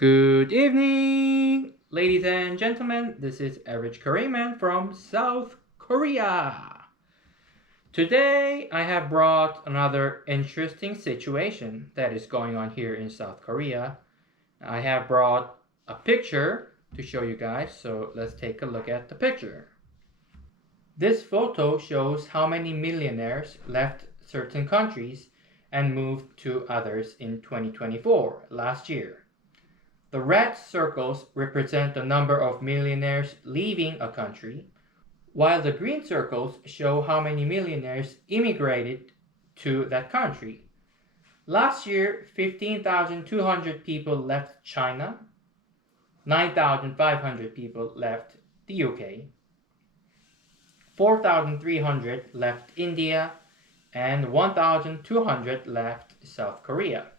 Good evening, ladies and gentlemen. This is Average Korean from South Korea. Today, I have brought another interesting situation that is going on here in South Korea. I have brought a picture to show you guys, so let's take a look at the picture. This photo shows how many millionaires left certain countries and moved to others in 2024, last year. The red circles represent the number of millionaires leaving a country, while the green circles show how many millionaires immigrated to that country. Last year, 15,200 people left China, 9,500 people left the UK, 4,300 left India, and 1,200 left South Korea.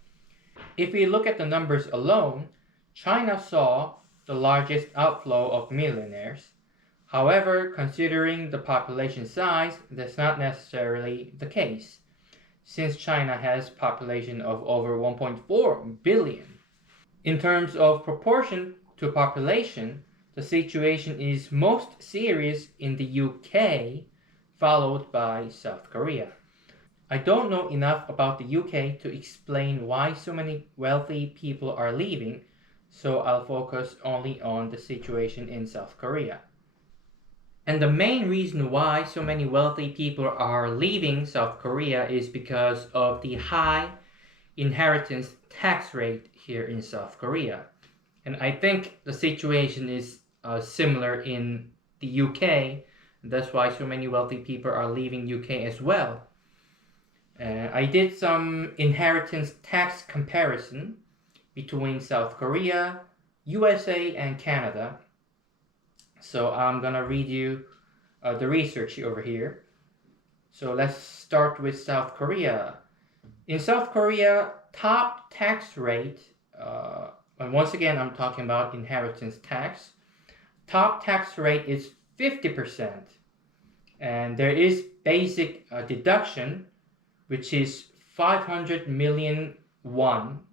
If we look at the numbers alone, China saw the largest outflow of millionaires. However, considering the population size, that's not necessarily the case, since China has a population of over 1.4 billion. In terms of proportion to population, the situation is most serious in the UK, followed by South Korea. I don't know enough about the UK to explain why so many wealthy people are leaving, so I'll focus only on the situation in South Korea. And the main reason why so many wealthy people are leaving South Korea is because of the high inheritance tax rate here in South Korea. And I think the situation is similar in the UK. That's why so many wealthy people are leaving UK as well. I did some inheritance tax comparison between South Korea, USA, and Canada. So I'm gonna read you the research over here. So let's start with South Korea. In South Korea, top tax rate, and once again I'm talking about inheritance tax, top tax rate is 50%. And there is basic deduction, which is 500 million won,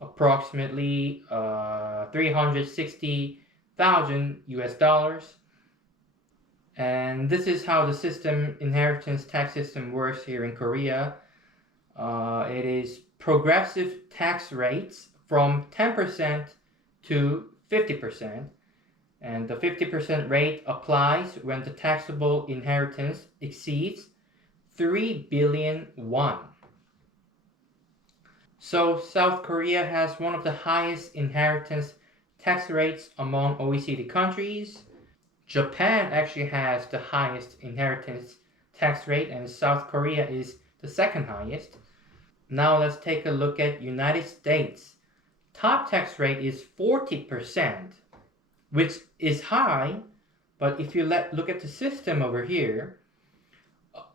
approximately 360,000 US dollars. And this is how the inheritance tax system works here in Korea. It is progressive tax rates from 10% to 50%. And the 50% rate applies when the taxable inheritance exceeds 3 billion won. So South Korea has one of the highest inheritance tax rates among OECD countries. Japan actually has the highest inheritance tax rate, and South Korea is the second highest. Now let's take a look at United States. Top tax rate is 40%, which is high, but if you look at the system over here,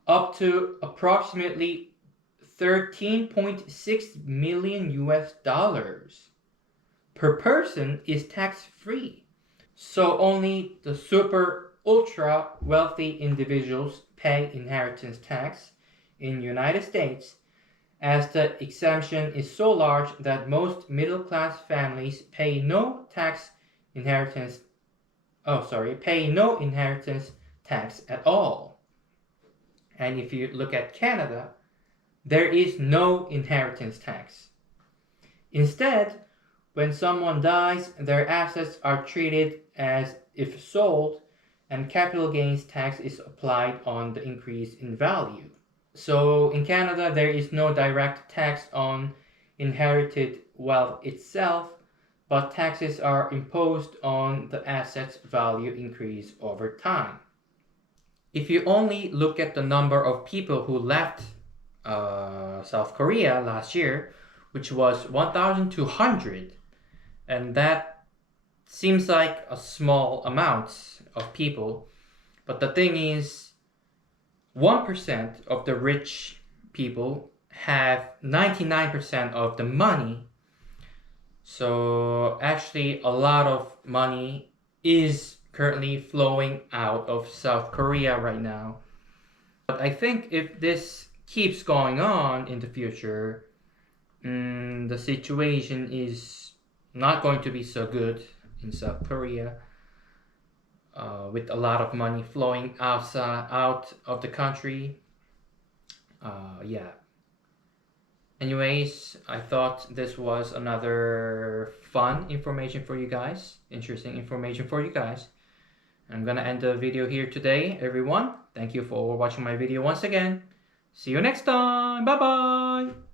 up to approximately 13.6 million US dollars per person is tax-free. So only the super ultra wealthy individuals pay inheritance tax in United States, as the exemption is so large that most middle-class families pay no inheritance tax at all. And if you look at Canada, there is no inheritance tax. Instead, when someone dies, their assets are treated as if sold, and capital gains tax is applied on the increase in value. So in Canada, there is no direct tax on inherited wealth itself, but taxes are imposed on the asset's value increase over time. If you only look at the number of people who left South Korea last year, which was 1,200, and that seems like a small amount of people, but the thing is, 1% of the rich people have 99% of the money. So actually a lot of money is currently flowing out of South Korea right now. But I think if this keeps going on in the future, the situation is not going to be so good in South Korea, with a lot of money flowing out of the country. Yeah. Anyways, I thought this was another fun information for you guys, interesting information for you guys. I'm gonna end the video here today, everyone. Thank you for watching my video once again. See you next time. Bye bye.